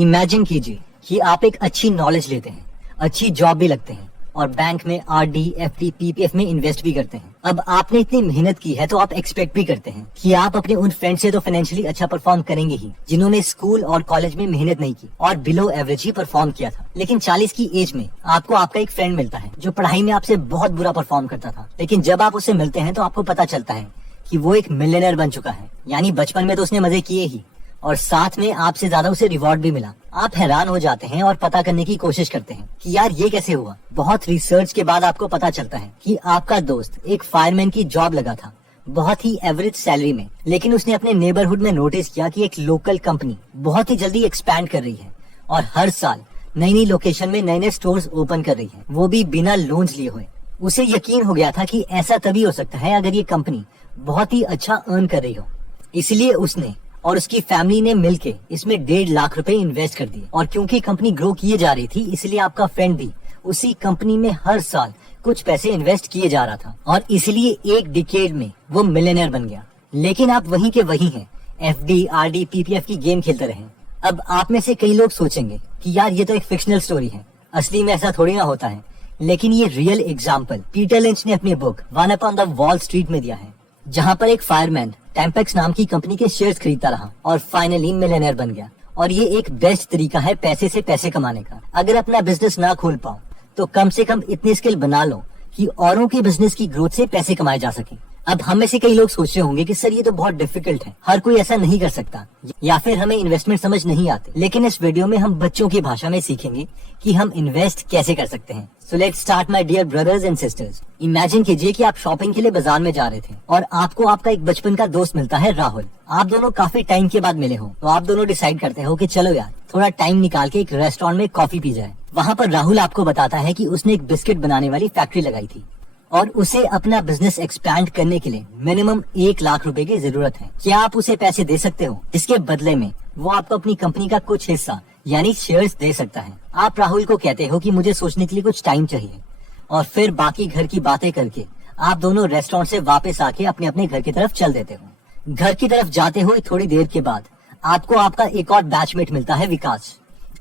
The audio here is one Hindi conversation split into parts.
इमेजिन कीजिए कि आप एक अच्छी नॉलेज लेते हैं, अच्छी जॉब भी लगते हैं और बैंक में आरडी, एफडी, पीपीएफ में इन्वेस्ट भी करते हैं। अब आपने इतनी मेहनत की है तो आप एक्सपेक्ट भी करते हैं कि आप अपने उन फ्रेंड से तो फाइनेंशियली अच्छा परफॉर्म करेंगे ही, जिन्होंने स्कूल और कॉलेज में मेहनत नहीं की और बिलो एवरेज ही परफॉर्म किया था। लेकिन 40 की एज में आपको आपका एक फ्रेंड मिलता है जो पढ़ाई में आपसे बहुत बुरा परफॉर्म करता था, लेकिन जब आप उससे मिलते हैं तो आपको पता चलता है कि वो एक मिलियनेयर बन चुका है। यानी बचपन में तो उसने मजे किए ही और साथ में आपसे ज्यादा उसे रिवॉर्ड भी मिला। आप हैरान हो जाते हैं और पता करने की कोशिश करते हैं कि यार ये कैसे हुआ। बहुत रिसर्च के बाद आपको पता चलता है कि आपका दोस्त एक फायरमैन की जॉब लगा था, बहुत ही एवरेज सैलरी में, लेकिन उसने अपने नेबरहुड में नोटिस किया कि एक लोकल कंपनी बहुत ही जल्दी एक्सपैंड कर रही है और हर साल नई नई लोकेशन में नए नए स्टोर्स ओपन कर रही है, वो भी बिना लोन्स लिए हुए। उसे यकीन हो गया था कि ऐसा तभी हो सकता है अगर ये कंपनी बहुत ही अच्छा अर्न कर रही हो। इसलिए उसने और उसकी फैमिली ने मिलके इसमें 1.5 लाख रुपए इन्वेस्ट कर दिए। और क्योंकि कंपनी ग्रो किए जा रही थी, इसलिए आपका फ्रेंड भी उसी कंपनी में हर साल कुछ पैसे इन्वेस्ट किए जा रहा था और इसलिए एक डिकेड में वो मिलियनेयर बन गया। लेकिन आप वहीं के वहीं हैं, एफडी, आरडी, पीपीएफ की गेम खेलते रहे। अब आप में से कई लोग सोचेंगे कि यार ये तो एक फिक्शनल स्टोरी है, असली में ऐसा थोड़ी ना होता है। लेकिन ये रियल एग्जाम्पल पीटर लिंच ने अपनी book one up on the wall street में दिया है, जहाँ पर एक फायरमैन टेम्पेक्स नाम की कंपनी के शेयर्स खरीदता रहा और फाइनली मिलियनेयर बन गया। और ये एक बेस्ट तरीका है पैसे से पैसे कमाने का। अगर अपना बिजनेस ना खोल पाओ तो कम से कम इतनी स्किल बना लो कि औरों के बिजनेस की ग्रोथ से पैसे कमाए जा सके। अब हम में से कई लोग सोच रहे होंगे कि सर ये तो बहुत डिफिकल्ट है, हर कोई ऐसा नहीं कर सकता, या फिर हमें इन्वेस्टमेंट समझ नहीं आते। लेकिन इस वीडियो में हम बच्चों की भाषा में सीखेंगे कि हम इन्वेस्ट कैसे कर सकते हैं। So let's start my dear brothers and sisters. Imagine कीजिए कि आप शॉपिंग के लिए बाजार में जा रहे थे और आपको आपका एक बचपन का दोस्त मिलता है, राहुल। आप दोनों काफी टाइम के बाद मिले हो तो आप दोनों डिसाइड करते हो कि चलो यार थोड़ा टाइम निकाल के एक रेस्टोरेंट में कॉफी पी जाए। वहाँ पर राहुल आपको बताता है कि उसने एक बिस्किट बनाने वाली फैक्ट्री लगाई थी और उसे अपना बिजनेस एक्सपैंड करने के लिए मिनिमम 1 लाख रुपए की जरूरत है। क्या आप उसे पैसे दे सकते हो? इसके बदले में वो आपको अपनी कंपनी का कुछ हिस्सा यानी शेयर्स दे सकता है। आप राहुल को कहते हो कि मुझे सोचने के लिए कुछ टाइम चाहिए और फिर बाकी घर की बातें करके आप दोनों रेस्टोरेंट से वापस आके अपने अपने घर की तरफ चल देते हो। घर की तरफ जाते हुए थोड़ी देर के बाद आपको आपका एक और बैचमेट मिलता है, विकास।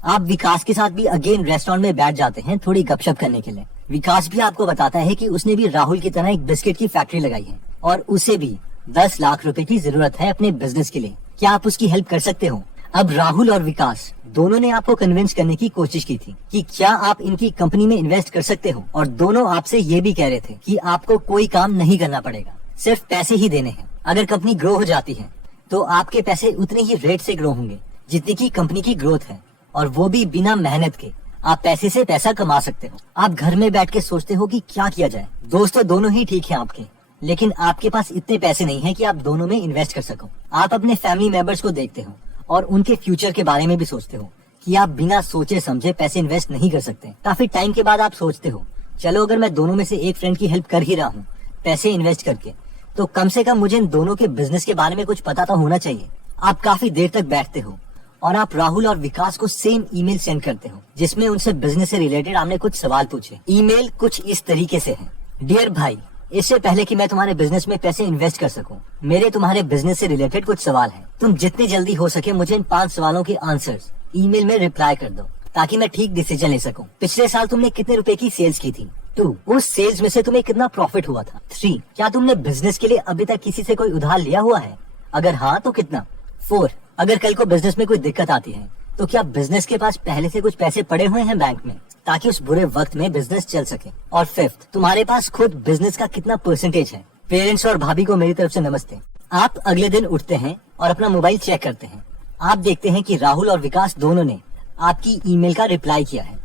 आप विकास के साथ भी अगेन रेस्टोरेंट में बैठ जाते हैं थोड़ी गपशप करने के लिए। विकास भी आपको बताता है कि उसने भी राहुल की तरह एक बिस्किट की फैक्ट्री लगाई है और उसे भी 10 लाख रुपए की जरूरत है अपने बिजनेस के लिए। क्या आप उसकी हेल्प कर सकते हो? अब राहुल और विकास दोनों ने आपको कन्विंस करने की कोशिश की थी कि क्या आप इनकी कंपनी में इन्वेस्ट कर सकते हो, और दोनों आपसे ये भी कह रहे थे कि आपको कोई काम नहीं करना पड़ेगा, सिर्फ पैसे ही देने हैं। अगर कंपनी ग्रो हो जाती है तो आपके पैसे उतने ही रेट से ग्रो होंगे जितनी की कंपनी की ग्रोथ है, और वो भी बिना मेहनत के। आप पैसे से पैसा कमा सकते हो। आप घर में बैठ के सोचते हो कि क्या किया जाए। दोस्तों दोनों ही ठीक है आपके, लेकिन आपके पास इतने पैसे नहीं है कि आप दोनों में इन्वेस्ट कर सको। आप अपने फैमिली मेंबर्स को देखते हो और उनके फ्यूचर के बारे में भी सोचते हो कि आप बिना सोचे समझे पैसे इन्वेस्ट नहीं कर सकते। काफी टाइम के बाद आप सोचते हो चलो अगर मैं दोनों में से एक फ्रेंड की हेल्प कर ही रहा हूँ पैसे इन्वेस्ट करके, तो कम से कम मुझे इन दोनों के बिजनेस के बारे में कुछ पता तो होना चाहिए। आप काफी देर तक बैठते हो और आप राहुल और विकास को सेम ईमेल सेंड करते हो जिसमें उनसे बिजनेस से रिलेटेड आपने कुछ सवाल पूछे। ईमेल कुछ इस तरीके से है, डियर भाई, इससे पहले कि मैं तुम्हारे बिजनेस में पैसे इन्वेस्ट कर सकूं, मेरे तुम्हारे बिजनेस से रिलेटेड कुछ सवाल हैं। तुम जितनी जल्दी हो सके मुझे इन 5 सवालों के आंसर्स ईमेल में रिप्लाई कर दो ताकि मैं ठीक डिसीजन ले सकूं। पिछले साल तुमने कितने रुपए की सेल्स की थी? 2, उस सेल्स में से तुम्हें कितना प्रॉफिट हुआ था? 3, क्या तुमने बिजनेस के लिए अभी तक किसी से कोई उधार लिया हुआ है? अगर हाँ तो कितना? 4, अगर कल को बिजनेस में कोई दिक्कत आती है तो क्या बिजनेस के पास पहले से कुछ पैसे पड़े हुए हैं बैंक में ताकि उस बुरे वक्त में बिजनेस चल सके? और 5th, तुम्हारे पास खुद बिजनेस का कितना परसेंटेज है? पेरेंट्स और भाभी को मेरी तरफ से नमस्ते। आप अगले दिन उठते हैं और अपना मोबाइल चेक करते हैं। आप देखते हैं कि राहुल और विकास दोनों ने आपकी ईमेल का रिप्लाई किया है।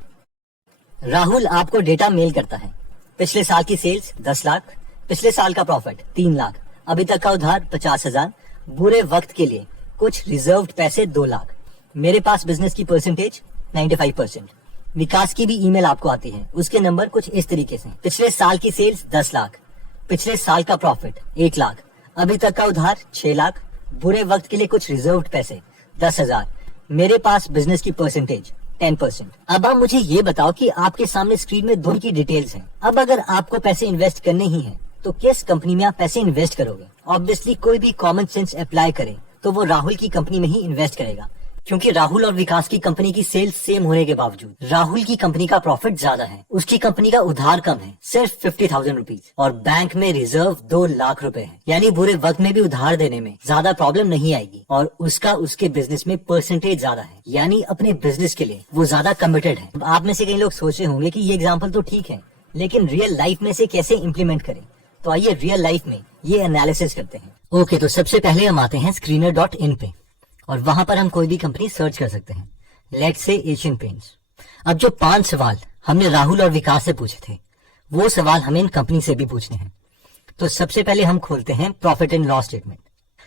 राहुल आपको डेटा मेल करता है। पिछले साल की सेल्स 10 लाख, पिछले साल का प्रॉफिट 3 लाख, अभी तक का उधार 50,000, बुरे वक्त के लिए कुछ रिजर्व्ड पैसे 2 लाख, मेरे पास बिजनेस की परसेंटेज 95%। विकास की भी ईमेल आपको आती है, उसके नंबर कुछ इस तरीके से, पिछले साल की सेल्स 10 लाख, पिछले साल का प्रॉफिट 1 लाख, अभी तक का उधार 6 लाख, बुरे वक्त के लिए कुछ रिजर्व्ड पैसे 10,000, मेरे पास बिजनेस की परसेंटेज 10%। अब आप मुझे ये बताओ कि आपके सामने स्क्रीन में दोनों की डिटेल्स हैं। अब अगर आपको पैसे इन्वेस्ट करने ही हैं तो किस कंपनी में आप पैसे इन्वेस्ट करोगे? ऑब्वियसली कोई भी कॉमन सेंस अप्लाई करे तो वो राहुल की कंपनी में ही इन्वेस्ट करेगा, क्योंकि राहुल और विकास की कंपनी की सेल्स सेम होने के बावजूद राहुल की कंपनी का प्रॉफिट ज्यादा है, उसकी कंपनी का उधार कम है, सिर्फ 50,000 रुपीज, और बैंक में रिजर्व 2 लाख रुपए है। यानी बुरे वक्त में भी उधार देने में ज्यादा प्रॉब्लम नहीं आएगी, और उसका उसके बिजनेस में परसेंटेज ज्यादा है, यानी अपने बिजनेस के लिए वो ज्यादा कमिटेड है। आप में से कई लोग सोच रहे होंगे कि ये एग्जाम्पल तो ठीक है, लेकिन रियल लाइफ में से कैसे इम्प्लीमेंट करें। तो आइए रियल लाइफ में ये एनालिसिस करते हैं। ओके, तो सबसे पहले हम आते हैं screener.in पे, और वहां पर हम कोई भी कंपनी सर्च कर सकते हैं। Let's say Asian paints. अब जो 5 सवाल हमने राहुल और विकास से पूछे थे, वो सवाल हमें इन कंपनी से भी पूछने हैं। तो सबसे पहले हम खोलते हैं प्रॉफिट एंड लॉस स्टेटमेंट।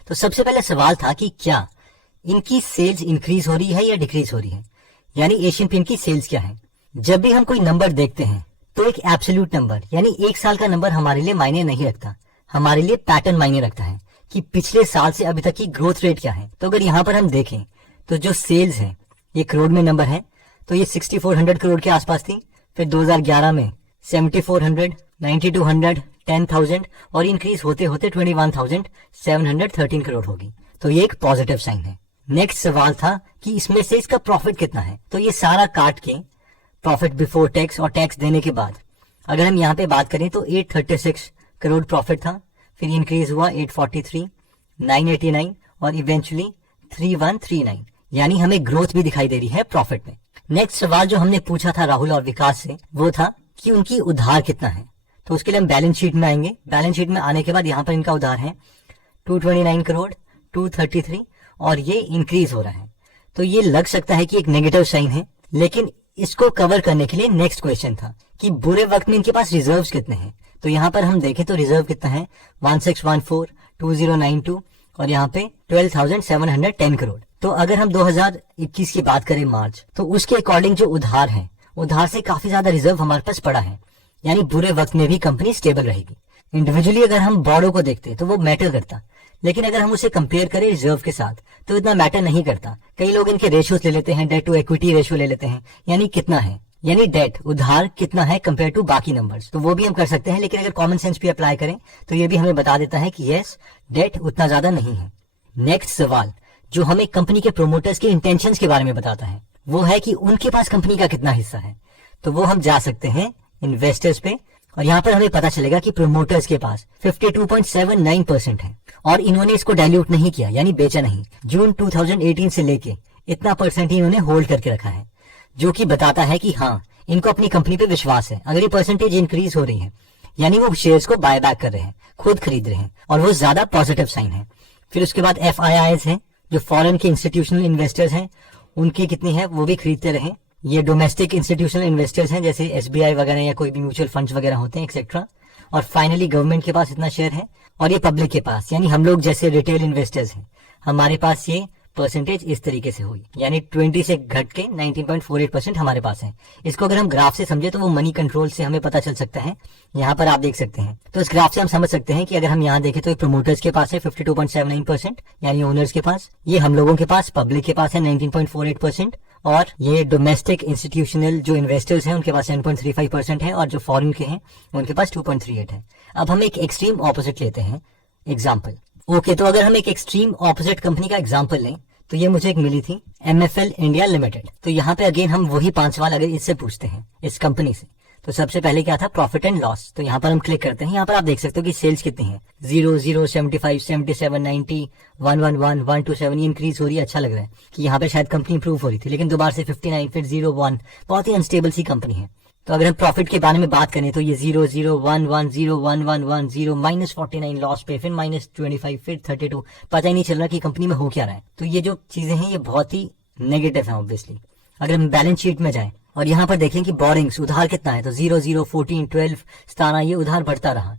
तो सबसे पहले सवाल था कि क्या इनकी सेल्स इंक्रीज हो रही है या डिक्रीज हो रही है, यानी एशियन पेंट की सेल्स क्या है। जब भी हम कोई नंबर देखते हैं तो एक एब्सोल्यूट नंबर यानी 1 साल का नंबर हमारे लिए मायने नहीं रखता, हमारे लिए पैटर्न मायने रखता है कि पिछले साल से अभी तक की ग्रोथ रेट क्या है। तो अगर यहाँ पर हम देखें तो जो सेल्स है ये करोड़ में नंबर है, तो ये 6400 करोड़ के आसपास थी, फिर 2011 में 7400, 9200, 10,000 और इंक्रीज होते होते 21,713 करोड़ होगी। तो ये एक पॉजिटिव साइन है। नेक्स्ट सवाल था कि इसमें से इसका प्रॉफिट कितना है। तो ये सारा काट के प्रॉफिट बिफोर टैक्स और टैक्स देने के बाद अगर हम यहाँ पे बात करें तो 836 करोड़ प्रॉफिट था, फिर इंक्रीज हुआ 843, 989 और इवेंचुअली 3139, यानी हमें ग्रोथ भी दिखाई दे रही है प्रॉफिट में। नेक्स्ट सवाल जो हमने पूछा था राहुल और विकास से वो था कि उनकी उधार कितना है। तो उसके लिए हम बैलेंस शीट में आएंगे। बैलेंस शीट में आने के बाद यहाँ पर इनका उधार है 229 करोड़, 233, और ये इंक्रीज हो रहा है। तो ये लग सकता है कि एक नेगेटिव साइन है, लेकिन इसको कवर करने के लिए नेक्स्ट क्वेश्चन था कि बुरे वक्त में इनके पास रिजर्व्स कितने हैं। तो यहाँ पर हम देखें तो रिजर्व कितना है 1614, 2092 और यहाँ पे 12,710 करोड़। तो अगर हम 2021 की बात करें मार्च, तो उसके अकॉर्डिंग जो उधार है, उधार से काफी ज्यादा रिजर्व हमारे पास पड़ा है, यानी बुरे वक्त में भी कंपनी स्टेबल रहेगी। इंडिविजुअली अगर हम बॉरो को देखते तो वो मैटर करता, लेकिन अगर हम उसे कंपेयर करें रिजर्व के साथ तो इतना मैटर नहीं करता। कई लोग इनके रेशियोज ले लेते हैं, डेट टू इक्विटी रेशियो ले लेते हैं, यानी कितना है, यानी डेट उधार कितना है कंपेयर टू बाकी नंबर्स। तो वो भी हम कर सकते हैं, लेकिन अगर कॉमन सेंस भी अप्लाई करें तो ये भी हमें बता देता है कि यस डेट उतना ज्यादा नहीं है। नेक्स्ट सवाल जो हमें कंपनी के प्रोमोटर्स के इंटेंशंस के बारे में बताता है वो है कि उनके पास कंपनी का कितना हिस्सा है। तो वो हम जा सकते हैं इन्वेस्टर्स पे, और यहाँ पर हमें पता चलेगा कि प्रोमोटर्स के पास 52.79% है, और इन्होंने इसको डाइल्यूट नहीं किया, यानी बेचा नहीं। जून 2018 से लेके इतना परसेंट ही इन्होंने होल्ड करके रखा है, जो कि बताता है कि हाँ इनको अपनी कंपनी पे विश्वास है। अगर ये परसेंटेज इंक्रीज हो रही है, यानी वो शेयर्स को बाय बैक कर रहे हैं, खुद खरीद रहे हैं, और वो ज्यादा पॉजिटिव साइन है। फिर उसके बाद FIIs हैं, जो फॉरेन के इंस्टीट्यूशनल इन्वेस्टर्स हैं, उनकी कितनी है वो भी खरीदते रहे। ये डोमेस्टिक इंस्टीट्यूशनल इन्वेस्टर्स हैं, जैसे SBI वगैरह या कोई भी म्यूचुअल फंड्स वगैरह होते हैं एक्सेट्रा। और फाइनली गवर्नमेंट के पास इतना शेयर है, और ये पब्लिक के पास, यानी हम लोग जैसे रिटेल इन्वेस्टर्स हैं, हमारे पास ये परसेंटेज इस तरीके से हुई, यानी 20 से घट के 19.48% हमारे पास है। इसको अगर हम ग्राफ से समझे तो वो मनी कंट्रोल से हमें पता चल सकता है। यहाँ पर आप देख सकते हैं, तो इस ग्राफ से हम समझ सकते हैं कि अगर हम यहाँ देखें तो प्रोमोटर्स के पास है 52.79%, यानी ओनर्स के पास, ये हम लोगों के पास, पब्लिक के पास है 19.48%, और ये डोमेस्टिक इंस्टीट्यूशनल जो इन्वेस्टर्स हैं उनके पास 10.35% है, और जो फॉरेन के हैं उनके पास 2.38 है। अब हम एक एक्सट्रीम ऑपोजिट लेते हैं एग्जाम्पल। ओके, तो अगर हम एक एक्सट्रीम ऑपोजिट कंपनी का एग्जाम्पल लें तो ये मुझे एक मिली थी MFL इंडिया लिमिटेड। तो यहाँ पे अगेन हम वही 5 सवाल अगर इससे पूछते हैं इस कंपनी से, तो सबसे पहले क्या था प्रॉफिट एंड लॉस। तो यहाँ पर हम क्लिक करते हैं, यहाँ पर आप देख सकते हो कि सेल्स कितनी है 0, 0, 75, 77, 90, 111, 127, ये इंक्रीज हो रही है। अच्छा लग रहा है कि यहाँ पे शायद कंपनी इंप्रूव हो रही थी, लेकिन दोबारा से 59, फिर 0, 1, बहुत ही अनस्टेबल सी कंपनी है। तो अगर हम प्रॉफिट के बारे में बात करें तो ये 0, 0, 1, 1, 0, 1, 1, 1, 0, -49 लॉस पे, फिर -25, फिर 32, पता ही नहीं चल रहा कि कंपनी में हो क्या रहा है। तो ये जो चीजें हैं ये बहुत ही नेगेटिव है ऑब्वियसली। अगर हम बैलेंस शीट में जाएं और यहाँ पर देखें कि बोरिंग्स उधार कितना है, तो 0, 0, 14, 12, 17 ये उधार बढ़ता रहा,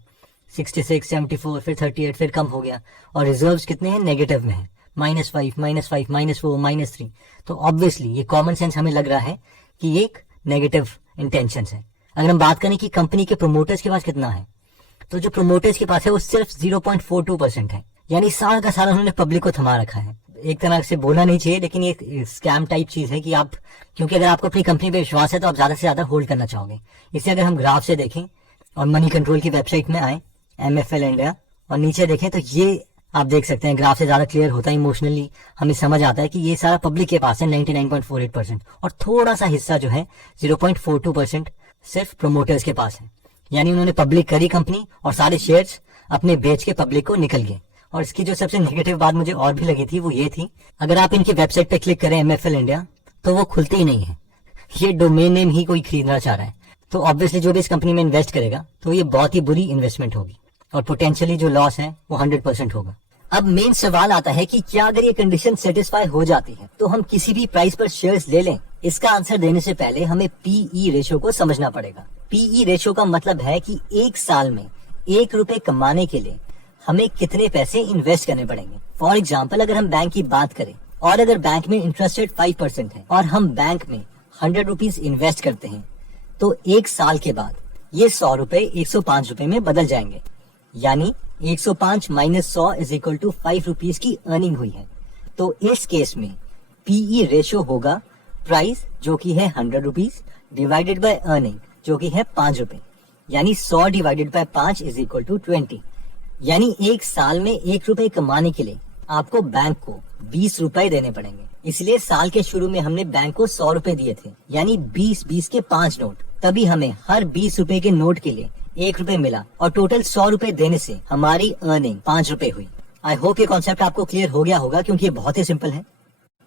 66, 74, फिर 38, फिर कम हो गया, और रिजर्व्स कितने हैं नेगेटिव में है, -5, -5, -4, -3। तो ऑब्वियसली ये कॉमन सेंस हमें लग रहा है कि ये एक नेगेटिव इंटेंशंस है। अगर हम बात करें कि कंपनी के प्रोमोटर्स के पास कितना है, तो जो प्रोमोटर्स के पास है वो सिर्फ 0.42% है, यानी सारा का सारा उन्होंने पब्लिक को थमा रखा है। एक तरह से बोलना नहीं चाहिए, लेकिन ये स्कैम टाइप चीज है कि आप, क्योंकि अगर आपको अपनी कंपनी पे विश्वास है तो आप ज्यादा से ज्यादा होल्ड करना चाहोगे। इसे अगर हम ग्राफ से देखें और मनी कंट्रोल की वेबसाइट में आए MFL इंडिया और नीचे देखें तो ये आप देख सकते हैं ग्राफ से ज्यादा क्लियर होता है, इमोशनली हमें समझ आता है कि ये सारा पब्लिक के पास है 99.48% और थोड़ा सा हिस्सा जो है 0.42% सिर्फ प्रोमोटर्स के पास है। यानी उन्होंने पब्लिक करी कंपनी और सारे शेयर्स अपने बेच के पब्लिक को निकल गए। और इसकी जो सबसे नेगेटिव बात मुझे और भी लगी थी वो ये थी, अगर आप इनकी वेबसाइट पे क्लिक करें MFL इंडिया तो वो खुलती ही नहीं है। ये डोमेन नेम ही कोई खरीदना चाह रहा है, तो ऑब्वियसली जो भी इस कंपनी में इन्वेस्ट करेगा तो ये बहुत ही बुरी इन्वेस्टमेंट होगी और पोटेंशियली जो लॉस है वो 100% होगा। अब मेन सवाल आता है कि क्या अगर ये कंडीशन सेटिस्फाई हो जाती है तो हम किसी भी प्राइस पर शेयर्स ले लें? इसका आंसर देने से पहले हमें PE रेशियो को समझना पड़ेगा। PE रेशियो का मतलब है कि एक साल में 1 रुपए कमाने के लिए हमें कितने पैसे इन्वेस्ट करने पड़ेंगे। फॉर एग्जाम्पल, अगर हम बैंक की बात करें और अगर बैंक में इंटरेस्ट रेट 5% है और हम बैंक में 100 रुपीज इन्वेस्ट करते हैं तो एक साल के बाद ये 100 रुपए 105 रुपए में बदल जाएंगे। यानी 105 minus 100 is equal to 5 rupees की अर्निंग हुई है। तो इस केस में PE रेशियो होगा प्राइस जो कि है 100 रुपीज डिवाइडेड बाय अर्निंग जो कि है 5 रुपए, यानी 100 divided by 5 is equal to 20। यानी एक साल में 1 रुपए कमाने के लिए आपको बैंक को 20 रुपए देने पड़ेंगे। इसलिए साल के शुरू में हमने बैंक को 100 रुपए दिए थे, यानी 20 के 5 नोट, तभी हमें हर 20 रुपए के नोट के लिए 1 रुपए मिला और टोटल 100 रुपए देने से हमारी अर्निंग 5 रुपए हुई। आई होप ये कॉन्सेप्ट आपको क्लियर हो गया होगा क्योंकि ये बहुत ही सिंपल है।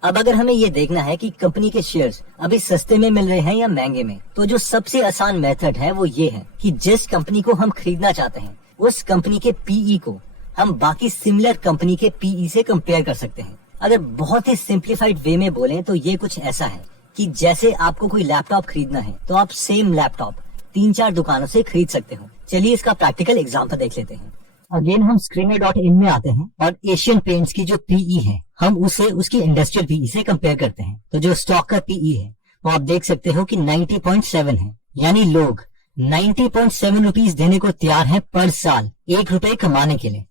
अब अगर हमें ये देखना है कि कंपनी के शेयर्स अभी सस्ते में मिल रहे हैं या महंगे में, तो जो सबसे आसान मेथड है वो ये है कि जिस कंपनी को हम खरीदना चाहते हैं उस कंपनी के PE को हम बाकी सिमिलर कंपनी के PE से कंपेयर कर सकते हैं। अगर बहुत ही सिंप्लीफाइड वे में बोलें तो ये कुछ ऐसा है कि जैसे आपको कोई लैपटॉप खरीदना है तो आप सेम लैपटॉप 3-4 दुकानों से खरीद सकते हो। चलिए इसका प्रैक्टिकल एग्जांपल देख लेते हैं। अगेन हम screener.in में आते हैं और एशियन पेंट्स की जो PE है हम उसे उसकी इंडस्ट्रियल PE से कंपेयर करते हैं। तो जो स्टॉक का PE है वो आप देख सकते हो कि 90.7 है, यानी लोग 90.7 रुपीज देने को तैयार हैं पर साल 1 रुपए कमाने के लिए।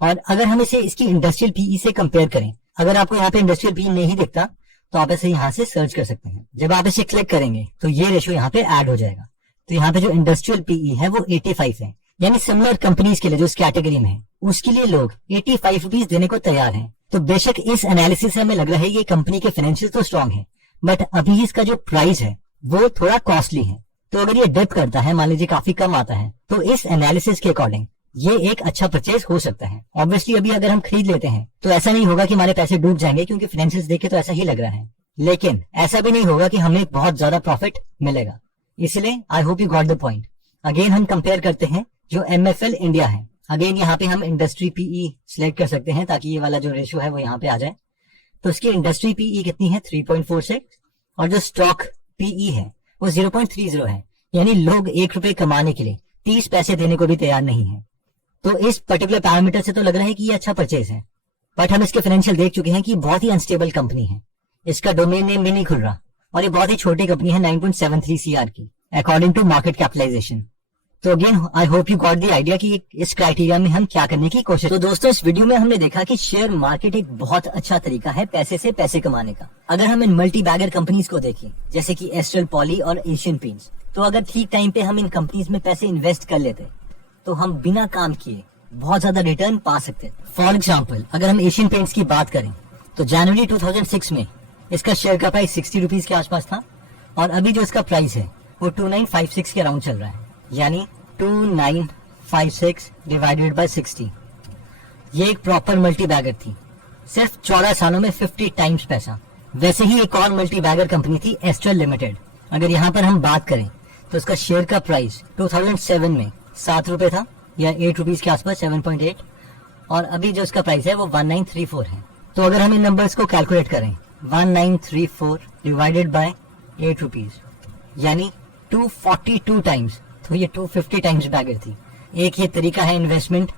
और अगर हम इसे इसकी इंडस्ट्रियल PE से कंपेयर करें, अगर आपको यहाँ पे इंडस्ट्रियल PE नहीं दिखता तो आप इसे यहाँ से सर्च कर सकते हैं। जब आप इसे क्लिक करेंगे तो ये रेशियो यहाँ पे ऐड हो जाएगा। तो यहाँ पे जो इंडस्ट्रियल PE है वो 85 है, यानी सिमिलर कंपनीज के लिए जो इस कैटेगरी में है उसके लिए लोग 85 रुपीज देने को तैयार हैं। तो बेशक इस एनालिसिस से हमें लग रहा है ये कंपनी के फाइनेंशियल तो स्ट्रांग है, बट अभी इसका जो प्राइस है वो थोड़ा कॉस्टली है। तो अगर ये डिप करता है, मान लीजिए काफी कम आता है, तो इस एनालिसिस के अकॉर्डिंग ये एक अच्छा परचेज हो सकता है। ऑब्वियसली अभी अगर हम खरीद लेते हैं तो ऐसा नहीं होगा कि हमारे पैसे डूब जाएंगे, क्योंकि फाइनेंशियल्स देख के तो ऐसा ही लग रहा है, लेकिन ऐसा भी नहीं होगा कि हमें बहुत ज्यादा प्रॉफिट मिलेगा। इसलिए I hope you got the point. Again हम कंपेयर करते हैं जो MFL इंडिया है। अगेन यहाँ पे हम इंडस्ट्री PE सिलेक्ट कर सकते हैं ताकि ये वाला जो रेशियो है वो यहाँ पे आ जाए। तो इसकी इंडस्ट्री PE कितनी है 3.46 और जो स्टॉक PE है वो 0.30 है, यानी लोग 1 रुपए कमाने के लिए 30 पैसे देने को भी तैयार नहीं है। तो इस पर्टिकुलर पैरामीटर से तो लग रहा है कि ये अच्छा परचेज है, बट हम इसके फाइनेंशियल देख चुके हैं कि बहुत ही अनस्टेबल कंपनी है, इसका डोमेन नेम भी नहीं खुल रहा और ये बहुत ही छोटी कंपनी है 9.73 CR की अकॉर्डिंग टू मार्केट कैपिटलाइजेशन। तो again I hope you got the idea कि इस क्राइटेरिया में हम क्या करने की कोशिश। तो दोस्तों इस वीडियो में हमने देखा कि शेयर मार्केट एक बहुत अच्छा तरीका है पैसे से पैसे कमाने का। अगर हम इन मल्टी बैगर कंपनीज को देखें जैसे कि एस्ट्रल पॉली और एशियन पेंट्स, तो अगर ठीक टाइम पे हम इन कंपनीज में पैसे इन्वेस्ट कर लेते तो हम बिना काम किए बहुत ज्यादा रिटर्न पा सकते। फॉर एग्जाम्पल अगर हम एशियन पेंट्स की बात करें तो जनवरी 2006 में इसका शेयर का प्राइस 60 रुपीज के आसपास था और अभी जो इसका प्राइस है वो 2956 के अराउंड चल रहा है, यानी 2956 डिवाइडेड बाय 60। ये एक प्रॉपर मल्टी बैगर थी, सिर्फ 14 सालों में 50 टाइम्स पैसा। वैसे ही एक और मल्टी बैगर कंपनी थी एस्ट्रल लिमिटेड। अगर यहाँ पर हम बात करें तो इसका शेयर का प्राइस 2007 में 7 रुपए था या 8 रुपीज के आसपास 7.8, और अभी जो इसका प्राइस है वो 1934 है। तो अगर हम इन नंबर्स को कैलकुलेट करें 1934 डिवाइडेड बाय 8 रुपीज यानी 242 टाइम्स, तो ये 250 टाइम्स बैगर थी। एक ये तरीका है इन्वेस्टमेंट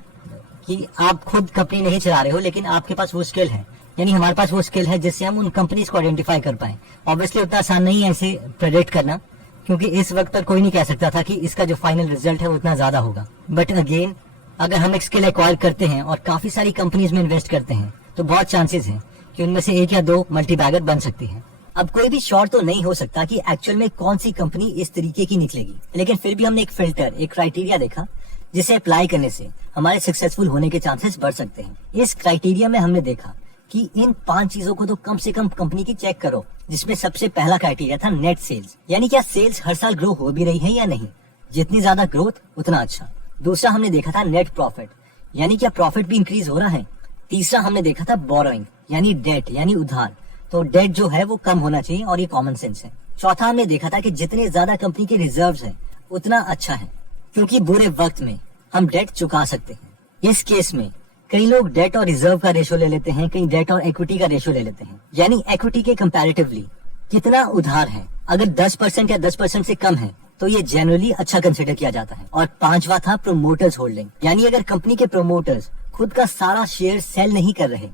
कि आप खुद कंपनी नहीं चला रहे हो लेकिन आपके पास वो स्किल है, यानी हमारे पास वो स्किल है जिससे हम उन कंपनीज को आइडेंटिफाई कर पाए। ऑब्वियसली उतना आसान नहीं है इसे प्रेडिक्ट करना, क्योंकि इस वक्त पर कोई नहीं कह सकता था कि इसका जो फाइनल रिजल्ट है वो उतना ज्यादा होगा। बट अगेन अगर हम एक स्किल एक्वायर करते हैं और काफी सारी कंपनीज में इन्वेस्ट करते हैं तो बहुत चांसेस हैं कि उनमें से 1 या 2 मल्टी बैगर बन सकती है। अब कोई भी श्योर तो नहीं हो सकता कि एक्चुअल में कौन सी कंपनी इस तरीके की निकलेगी, लेकिन फिर भी हमने एक फिल्टर, एक क्राइटेरिया देखा जिसे अप्लाई करने से हमारे सक्सेसफुल होने के चांसेस बढ़ सकते हैं। इस क्राइटेरिया में हमने देखा कि इन 5 चीजों को तो कम से कम कंपनी की चेक करो, जिसमें सबसे पहला क्राइटेरिया था नेट सेल्स, यानी क्या सेल्स हर साल ग्रो हो भी रही है या नहीं। जितनी ज्यादा ग्रोथ उतना अच्छा। दूसरा हमने देखा था नेट प्रॉफिट, यानी क्या प्रॉफिट भी इंक्रीज हो रहा है। तीसरा हमने देखा था बोरोइंग, यानी डेट यानी उधार, तो डेट जो है वो कम होना चाहिए और ये कॉमन सेंस है। चौथा हमने देखा था कि जितने ज्यादा कंपनी के रिजर्व्स हैं उतना अच्छा है, क्योंकि बुरे वक्त में हम डेट चुका सकते हैं। इस केस में कई लोग डेट और रिजर्व का रेशो ले लेते हैं, कई डेट और इक्विटी का रेशो ले लेते हैं, यानी इक्विटी के कंपैरेटिवली कितना उधार है। अगर 10% या 10% से कम है तो ये जनरली अच्छा कंसिडर किया जाता है। और पांचवा था प्रोमोटर्स होल्डिंग, यानी अगर कंपनी के प्रोमोटर्स खुद का सारा शेयर सेल नहीं कर रहे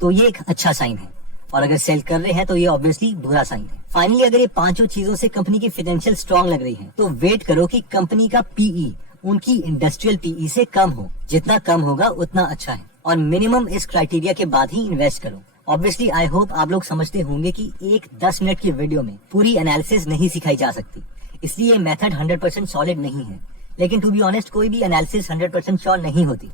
तो ये एक अच्छा साइन है, और अगर सेल कर रहे हैं तो ये ऑब्वियसली बुरा साइन है। फाइनली अगर ये पांचों चीजों से कंपनी की फाइनेंशियल स्ट्रांग लग रही है तो वेट करो कि कंपनी का पीई उनकी इंडस्ट्रियल पीई से कम हो। जितना कम होगा उतना अच्छा है, और मिनिमम इस क्राइटेरिया के बाद ही इन्वेस्ट करो। ऑब्वियसली आई होप आप लोग समझते होंगे कि एक 10 मिनट की वीडियो में पूरी एनालिसिस नहीं सिखाई जा सकती, इसलिए मेथड 100% सॉलिड नहीं है। लेकिन टू बी ऑनेस्ट कोई भी एनालिसिस 100% श्योर नहीं होती।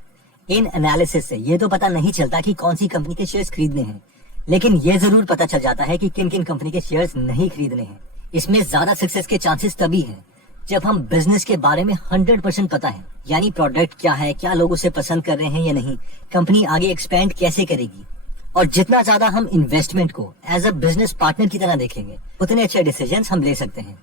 इन एनालिसिस से ये तो पता नहीं चलता कि कौन सी कंपनी के शेयर्स खरीदने हैं, लेकिन ये जरूर पता चल जाता है कि किन किन कंपनी के शेयर्स नहीं खरीदने हैं। इसमें ज्यादा सक्सेस के चांसेस तभी हैं जब हम बिजनेस के बारे में 100% पता है, यानी प्रोडक्ट क्या है, क्या लोग उसे पसंद कर रहे हैं या नहीं, कंपनी आगे एक्सपेंड कैसे करेगी। और जितना ज्यादा हम इन्वेस्टमेंट को एज अ बिजनेस पार्टनर की तरह देखेंगे उतने अच्छे डिसीजंस हम ले सकते हैं।